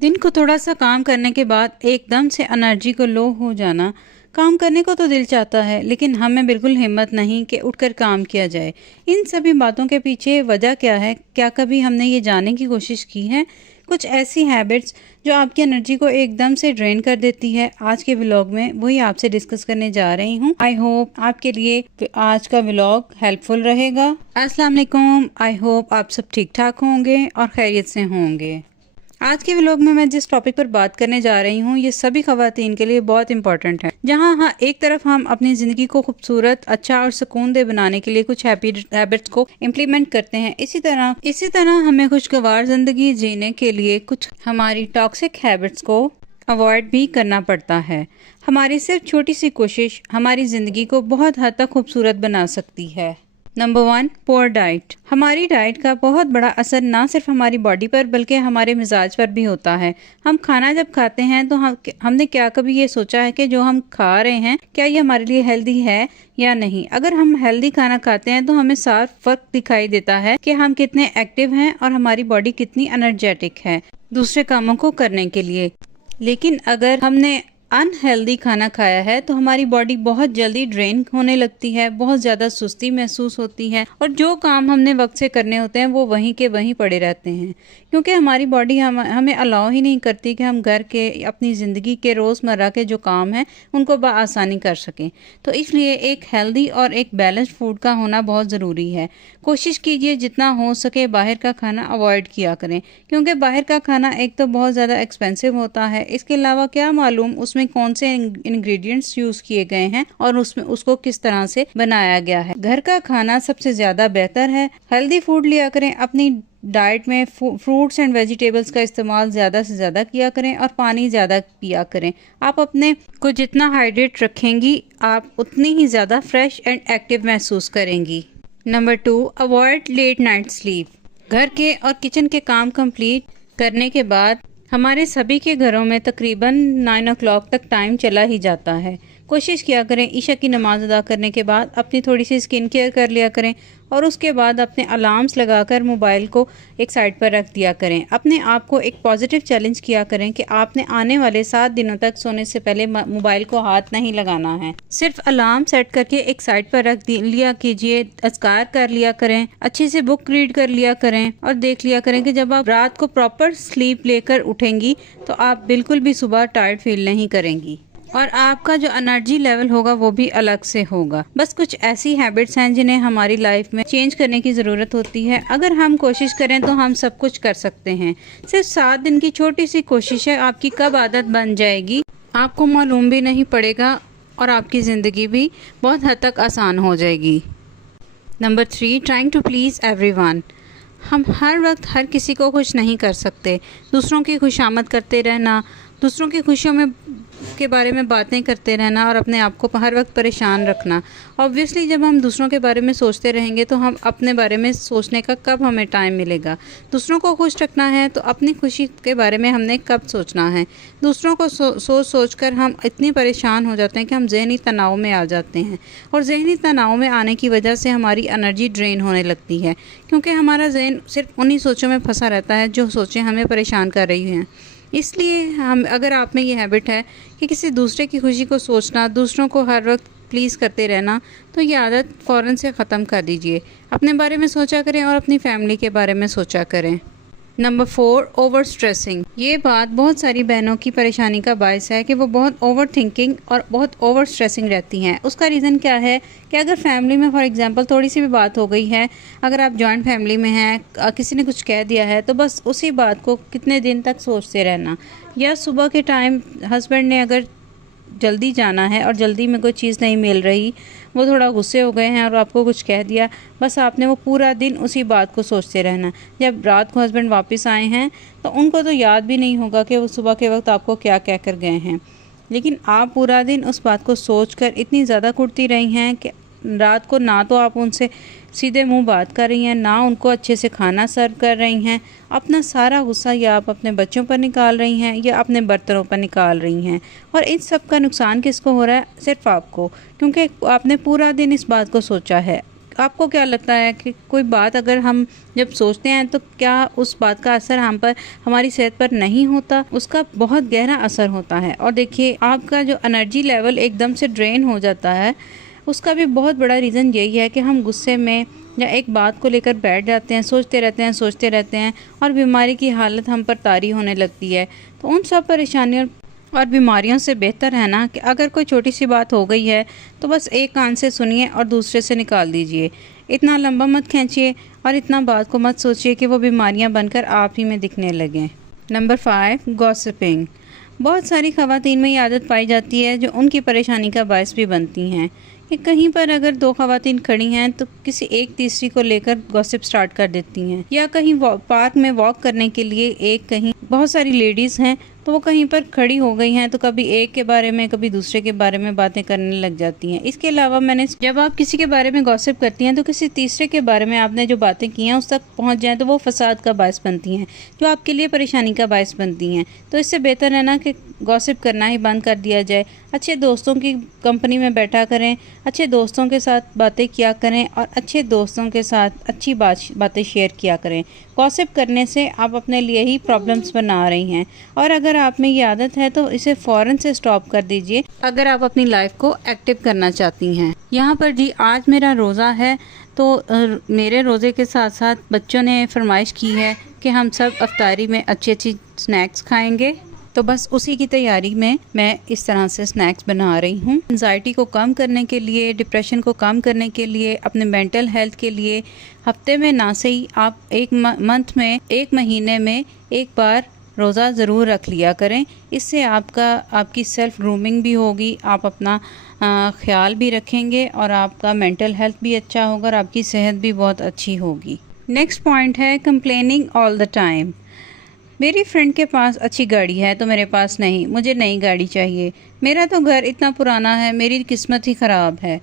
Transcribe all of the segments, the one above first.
दिन को थोड़ा सा काम करने के बाद एकदम से एनर्जी को लो हो जाना। काम करने को तो दिल चाहता है, लेकिन हमें बिल्कुल हिम्मत नहीं कि उठकर काम किया जाए। इन सभी बातों के पीछे वजह क्या है? क्या कभी हमने ये जानने की कोशिश की है? कुछ ऐसी हैबिट्स जो आपकी एनर्जी को एकदम से ड्रेन कर देती है। आज के व्लॉग में वही आपसे डिस्कस करने जा रही हूँ। आई होप आपके लिए आज का व्लॉग हेल्पफुल रहेगा। अस्सलाम वालेकुम। आई होप आप सब ठीक ठाक होंगे और खैरियत से होंगे। आज के व्लॉग में मैं जिस टॉपिक पर बात करने जा रही हूँ ये सभी खवातीन के लिए बहुत इंपॉर्टेंट है। जहाँ एक तरफ हम अपनी जिंदगी को खूबसूरत, अच्छा और सुकूनदेह बनाने के लिए कुछ हैबिट्स को इम्प्लीमेंट करते हैं, इसी तरह हमें खुशगवार जिंदगी जीने के लिए कुछ हमारी टॉक्सिक हैबिट्स को अवॉइड भी करना पड़ता है। हमारी सिर्फ छोटी सी कोशिश हमारी जिंदगी को बहुत हद तक खूबसूरत बना सकती है। Number 1, poor diet. हमारी डाइट का बहुत बड़ा असर ना सिर्फ हमारी बॉडी पर बल्कि हमारे मिजाज पर भी होता है। हम खाना जब खाते हैं तो हमने क्या कभी ये सोचा है कि जो हम खा रहे हैं क्या ये हमारे लिए हेल्दी है या नहीं? अगर हम हेल्दी खाना खाते हैं तो हमें साफ फर्क दिखाई देता है कि हम कितने एक्टिव हैं और हमारी बॉडी कितनी एनर्जेटिक है दूसरे कामों को करने के लिए। लेकिन अगर हमने अनहेल्दी खाना खाया है तो हमारी बॉडी बहुत जल्दी ड्रेन होने लगती है, बहुत ज़्यादा सुस्ती महसूस होती है और जो काम हमने वक्त से करने होते हैं वो वहीं के वहीं पड़े रहते हैं, क्योंकि हमारी बॉडी हमें अलाउ ही नहीं करती कि हम घर के अपनी ज़िंदगी के रोज़मर्रा के जो काम हैं उनको बआसानी कर सकें। तो इसलिए एक हेल्दी और एक बैलेंस्ड फूड का होना बहुत ज़रूरी है। कोशिश कीजिए जितना हो सके बाहर का खाना अवॉइड किया करें, क्योंकि बाहर का खाना एक तो बहुत ज़्यादा एक्सपेंसिव होता है, इसके अलावा क्या मालूम उसमें कौन से इंग्रेडिएंट्स यूज किए गए हैं और उसमें उसको किस तरह से बनाया गया है। घर का खाना सबसे ज्यादा बेहतर है। हेल्दी फूड लिया करें। अपनी डाइट में फ्रूट्स एंड वेजिटेबल्स का इस्तेमाल ज्यादा से ज्यादा किया करें और पानी ज्यादा पिया करें। आप अपने को जितना हाइड्रेट रखेंगी आप उतनी ही ज्यादा फ्रेश एंड एक्टिव महसूस करेंगी। Number 2, avoid late night sleep. घर के और किचन के काम कंप्लीट करने के बाद हमारे सभी के घरों में तकरीबन 9 o'clock तक टाइम चला ही जाता है। कोशिश किया करें ईशा की नमाज अदा करने के बाद अपनी थोड़ी सी स्किन केयर कर लिया करें और उसके बाद अपने अलार्म्स लगाकर मोबाइल को एक साइड पर रख दिया करें। अपने आप को एक पॉजिटिव चैलेंज किया करें कि आपने आने वाले 7 दिनों तक सोने से पहले मोबाइल को हाथ नहीं लगाना है। सिर्फ अलार्म सेट करके एक साइड पर रख लिया कीजिए, अज़कार कर लिया करें, अच्छे से बुक रीड कर लिया करें और देख लिया करें कि जब आप रात को प्रॉपर स्लीप लेकर उठेंगी तो आप बिल्कुल भी सुबह टायर्ड फील नहीं करेंगी और आपका जो एनर्जी लेवल होगा वो भी अलग से होगा। बस कुछ ऐसी हैबिट्स हैं जिन्हें हमारी लाइफ में चेंज करने की ज़रूरत होती है। अगर हम कोशिश करें तो हम सब कुछ कर सकते हैं। सिर्फ 7 दिन की छोटी सी कोशिश है, आपकी कब आदत बन जाएगी आपको मालूम भी नहीं पड़ेगा और आपकी ज़िंदगी भी बहुत हद तक आसान हो जाएगी। Number 3, trying to please everyone. हम हर वक्त हर किसी को खुश नहीं कर सकते। दूसरों की खुशामद करते रहना, दूसरों की खुशियों में के बारे में बातें करते रहना और अपने आप को हर वक्त परेशान रखना। ऑब्वियसली जब हम दूसरों के बारे में सोचते रहेंगे तो हम अपने बारे में सोचने का कब हमें टाइम मिलेगा? दूसरों को खुश रखना है तो अपनी खुशी के बारे में हमने कब सोचना है? दूसरों को सोच कर हम इतनी परेशान हो जाते हैं कि हम जहनी तनाव में आ जाते हैं और जहनी तनाव में आने की वजह से हमारी एनर्जी ड्रेन होने लगती है, क्योंकि हमारा जहन सिर्फ उन्हीं सोचों में फंसा रहता है जो सोचें हमें परेशान कर रही हैं। इसलिए अगर आप में ये हैबिट है कि किसी दूसरे की खुशी को सोचना, दूसरों को हर वक्त प्लीज़ करते रहना, तो ये आदत फ़ौरन से ख़त्म कर दीजिए। अपने बारे में सोचा करें और अपनी फैमिली के बारे में सोचा करें। Number 4, over stressing. ये बात बहुत सारी बहनों की परेशानी का बायस है कि वो बहुत ओवर थिंकिंग और बहुत ओवर स्ट्रेसिंग रहती हैं। उसका रीज़न क्या है कि अगर फैमिली में फॉर एग्जांपल थोड़ी सी भी बात हो गई है, अगर आप जॉइंट फैमिली में हैं, किसी ने कुछ कह दिया है तो बस उसी बात को कितने दिन तक सोचते रहना। या सुबह के टाइम हस्बैंड ने अगर जल्दी जाना है और जल्दी में कोई चीज़ नहीं मिल रही, वो थोड़ा गुस्से हो गए हैं और आपको कुछ कह दिया, बस आपने वो पूरा दिन उसी बात को सोचते रहना। जब रात को हस्बैंड वापस आए हैं तो उनको तो याद भी नहीं होगा कि वो सुबह के वक्त आपको क्या कह कर गए हैं, लेकिन आप पूरा दिन उस बात को सोचकर इतनी ज़्यादा कुटती रही हैं कि रात को ना तो आप उनसे सीधे मुंह बात कर रही हैं, ना उनको अच्छे से खाना सर्व कर रही हैं। अपना सारा गुस्सा या आप अपने बच्चों पर निकाल रही हैं या अपने बर्तनों पर निकाल रही हैं, और इन सब का नुकसान किसको हो रहा है? सिर्फ आपको, क्योंकि आपने पूरा दिन इस बात को सोचा है। आपको क्या लगता है कि कोई बात अगर हम जब सोचते हैं तो क्या उस बात का असर हम पर, हमारी सेहत पर नहीं होता? उसका बहुत गहरा असर होता है। और देखिए, आपका जो एनर्जी लेवल एकदम से ड्रेन हो जाता है, उसका भी बहुत बड़ा रीज़न यही है कि हम गुस्से में या एक बात को लेकर बैठ जाते हैं, सोचते रहते हैं और बीमारी की हालत हम पर तारी होने लगती है। तो उन सब परेशानियों और बीमारियों से बेहतर है ना कि अगर कोई छोटी सी बात हो गई है तो बस एक कान से सुनिए और दूसरे से निकाल दीजिए। इतना लंबा मत खींचिए और इतना बात को मत सोचिए कि वो बीमारियां बनकर आप ही में दिखने लगें। Number 5, gossiping. बहुत सारी ख़वातीन में ये आदत पाई जाती है जो उनकी परेशानी का बायस भी बनती हैं कि कहीं पर अगर 2 ख़वातीन खड़ी हैं तो किसी एक तीसरी को लेकर गॉसिप स्टार्ट कर देती हैं, या कहीं पार्क में वॉक करने के लिए एक, कहीं बहुत सारी लेडीज़ हैं तो वो कहीं पर खड़ी हो गई हैं तो कभी एक के बारे में कभी दूसरे के बारे में बातें करने लग जाती हैं। इसके अलावा जब आप किसी के बारे में गॉसिप करती हैं तो किसी तीसरे के बारे में आपने जो बातें की हैं उस तक पहुंच जाएं तो वो फसाद का बायस बनती हैं, जो आपके लिए परेशानी का बायस बनती हैं। तो इससे बेहतर है ना कि गॉसिप करना ही बंद कर दिया जाए। अच्छे दोस्तों की कंपनी में बैठा करें, अच्छे दोस्तों के साथ बातें किया करें और अच्छे दोस्तों के साथ अच्छी बातें शेयर किया करें। गॉसिप करने से आप अपने लिए ही प्रॉब्लम्स बना रही हैं और अगर आप में ये आदत है तो इसे फ़ौरन से स्टॉप कर दीजिए अगर आप अपनी लाइफ को एक्टिव करना चाहती हैं। यहाँ पर जी, आज मेरा रोज़ा है तो मेरे रोज़े के साथ साथ बच्चों ने फरमाइश की है कि हम सब अफ्तारी में अच्छी अच्छी स्नैक्स खाएंगे, तो बस उसी की तैयारी में मैं इस तरह से स्नैक्स बना रही हूँ। एंजाइटी को कम करने के लिए, डिप्रेशन को कम करने के लिए, अपने मेंटल हेल्थ के लिए हफ्ते में ना सही आप एक मंथ में, एक महीने में एक बार रोज़ा ज़रूर रख लिया करें। इससे आपकी सेल्फ ग्रूमिंग भी होगी, आप अपना ख्याल भी रखेंगे और आपका मेंटल हेल्थ भी अच्छा होगा और आपकी सेहत भी बहुत अच्छी होगी। नेक्स्ट पॉइंट है कंप्लेनिंग ऑल द टाइम। मेरी फ्रेंड के पास अच्छी गाड़ी है तो मेरे पास नहीं, मुझे नई गाड़ी चाहिए। मेरा तो घर इतना पुराना है, मेरी किस्मत ही ख़राब है।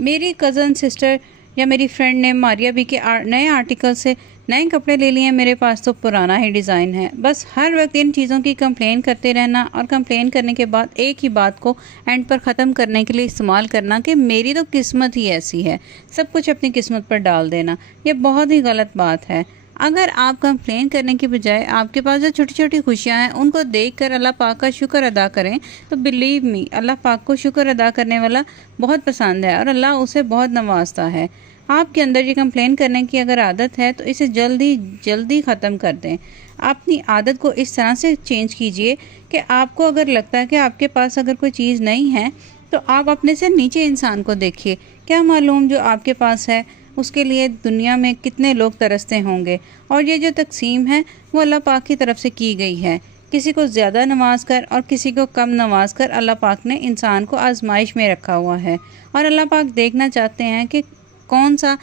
मेरी कज़न सिस्टर या मेरी फ्रेंड ने मारिया बी के नए आर्टिकल से नए कपड़े ले लिए हैं, मेरे पास तो पुराना ही डिज़ाइन है। बस हर वक्त इन चीज़ों की कंप्लेन करते रहना और कंप्लेन करने के बाद एक ही बात को एंड पर ख़त्म करने के लिए इस्तेमाल करना कि मेरी तो किस्मत ही ऐसी है, सब कुछ अपनी किस्मत पर डाल देना, ये बहुत ही गलत बात है। अगर आप कंप्लेन करने की बजाय आपके पास जो छोटी छोटी खुशियां हैं उनको देखकर अल्लाह पाक का शुक्र अदा करें तो बिलीव मी, अल्लाह पाक को शुक्र अदा करने वाला बहुत पसंद है और अल्लाह उसे बहुत नवाजता है। आपके अंदर ये कंप्लेन करने की अगर आदत है तो इसे जल्दी ख़त्म कर दें। अपनी आदत को इस तरह से चेंज कीजिए कि आपको अगर लगता है कि आपके पास अगर कोई चीज़ नहीं है तो आप अपने से नीचे इंसान को देखिए, क्या मालूम जो आपके पास है उसके लिए दुनिया में कितने लोग तरसते होंगे। और ये जो तकसीम है वो अल्लाह पाक की तरफ से की गई है, किसी को ज़्यादा नवाज कर और किसी को कम नवाज कर अल्लाह पाक ने इंसान को आजमाइश में रखा हुआ है और अल्लाह पाक देखना चाहते हैं कि कौन सा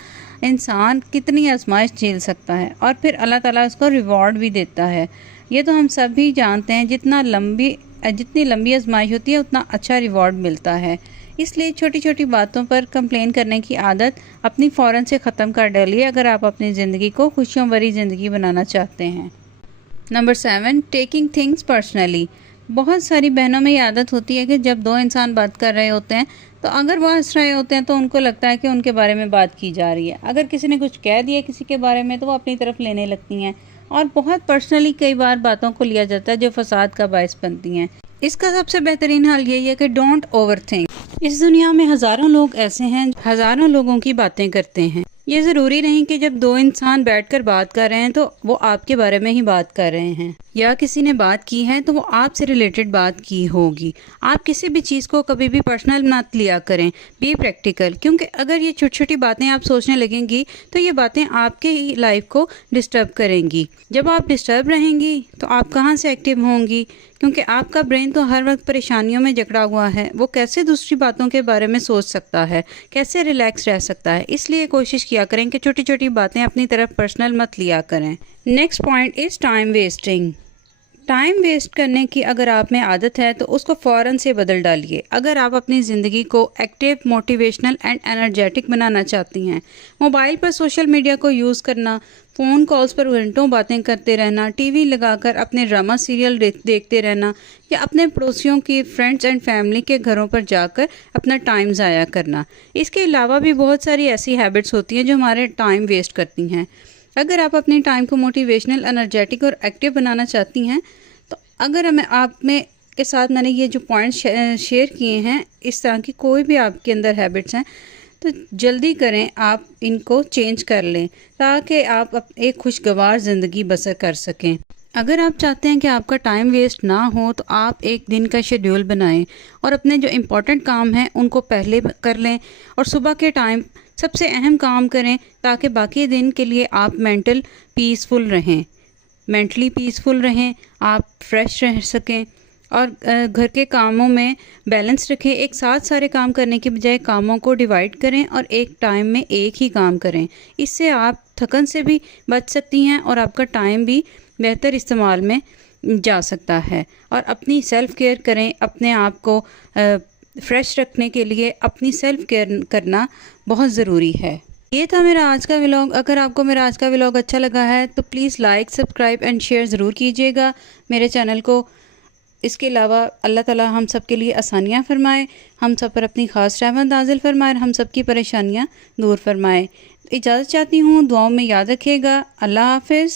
इंसान कितनी आजमाइश झेल सकता है और फिर अल्लाह ताला उसको रिवॉर्ड भी देता है। ये तो हम सब भी जानते हैं, जितनी लंबी आजमाइश होती है उतना अच्छा रिवॉर्ड मिलता है। इसलिए छोटी छोटी बातों पर कंप्लेन करने की आदत अपनी फ़ौरन से ख़त्म कर डालिए अगर आप अपनी ज़िंदगी को खुशियों भरी ज़िंदगी बनाना चाहते हैं। Number 7, taking things personally. बहुत सारी बहनों में ये आदत होती है कि जब 2 इंसान बात कर रहे होते हैं तो अगर वो हंस रहे होते हैं तो उनको लगता है कि उनके बारे में बात की जा रही है। अगर किसी ने कुछ कह दिया किसी के बारे में तो वो अपनी तरफ लेने लगती हैं और बहुत पर्सनली कई बार बातों को लिया जाता है जो फसाद का बायस बनती हैं। इसका सबसे बेहतरीन हल यही है कि डोंट ओवर थिंक। इस दुनिया में हज़ारों लोग ऐसे हैं, हज़ारों लोगों की बातें करते हैं। ये ज़रूरी नहीं कि जब 2 इंसान बैठकर बात कर रहे हैं तो वो आपके बारे में ही बात कर रहे हैं, या किसी ने बात की है तो वो आपसे रिलेटेड बात की होगी। आप किसी भी चीज़ को कभी भी पर्सनल मत लिया करें, बी प्रैक्टिकल, क्योंकि अगर ये छोटी छोटी बातें आप सोचने लगेंगी तो ये बातें आपके ही लाइफ को डिस्टर्ब करेंगी। जब आप डिस्टर्ब रहेंगी तो आप कहाँ से एक्टिव होंगी, क्योंकि आपका ब्रेन तो हर वक्त परेशानियों में जकड़ा हुआ है, वो कैसे दूसरी बातों के बारे में सोच सकता है, कैसे रिलैक्स रह सकता है। इसलिए कोशिश किया करें कि छोटी छोटी बातें अपनी तरफ पर्सनल मत लिया करें। Next point is time wasting. Time waste करने की अगर आप में आदत है तो उसको फ़ौरन से बदल डालिए। अगर आप अपनी ज़िंदगी को एक्टिव, मोटिवेशनल एंड एनर्जेटिक बनाना चाहती हैं, मोबाइल पर सोशल मीडिया को यूज़ करना फ़ोन कॉल्स पर घंटों बातें करते रहना, टीवी लगाकर अपने ड्रामा सीरियल देखते रहना या अपने पड़ोसियों की फ्रेंड्स एंड फैमिली के घरों पर जाकर अपना टाइम ज़ाया करना। इसके अलावा भी बहुत सारी ऐसी हैबिट्स होती हैं जो हमारे टाइम वेस्ट करती हैं। अगर आप अपने टाइम को मोटिवेशनल, एनर्जेटिक और एक्टिव बनाना चाहती हैं, तो अगर हमें आप में के साथ मैंने ये जो पॉइंट्स शेयर किए हैं, इस तरह की कोई भी आपके अंदर हैबिट्स हैं तो जल्दी करें, आप इनको चेंज कर लें ताकि आप एक खुशगवार ज़िंदगी बसर कर सकें। अगर आप चाहते हैं कि आपका टाइम वेस्ट ना हो तो आप एक दिन का शेड्यूल बनाएं और अपने जो इम्पोर्टेंट काम हैं उनको पहले कर लें और सुबह के टाइम सबसे अहम काम करें ताकि बाकी दिन के लिए आप मेंटली पीसफुल रहें, आप फ्रेश रह सकें और घर के कामों में बैलेंस रखें। एक साथ सारे काम करने के बजाय कामों को डिवाइड करें और एक टाइम में एक ही काम करें। इससे आप थकन से भी बच सकती हैं और आपका टाइम भी बेहतर इस्तेमाल में जा सकता है। और अपनी सेल्फ़ केयर करें, अपने आप को फ्रेश रखने के लिए अपनी सेल्फ़ केयर करना बहुत ज़रूरी है। ये था मेरा आज का व्लॉग। अगर आपको मेरा आज का व्लॉग अच्छा लगा है तो please like, subscribe and share ज़रूर कीजिएगा मेरे चैनल को। इसके अलावा अल्लाह ताला हम सब के लिए आसानियाँ फ़रमाए, हम सब पर अपनी ख़ास रहमत नाज़िल फ़रमाए और हम सब की परेशानियाँ दूर फ़रमाए। इजाज़त चाहती हूँ, दुआओं में याद रखिएगा। अल्लाह हाफ़िज़।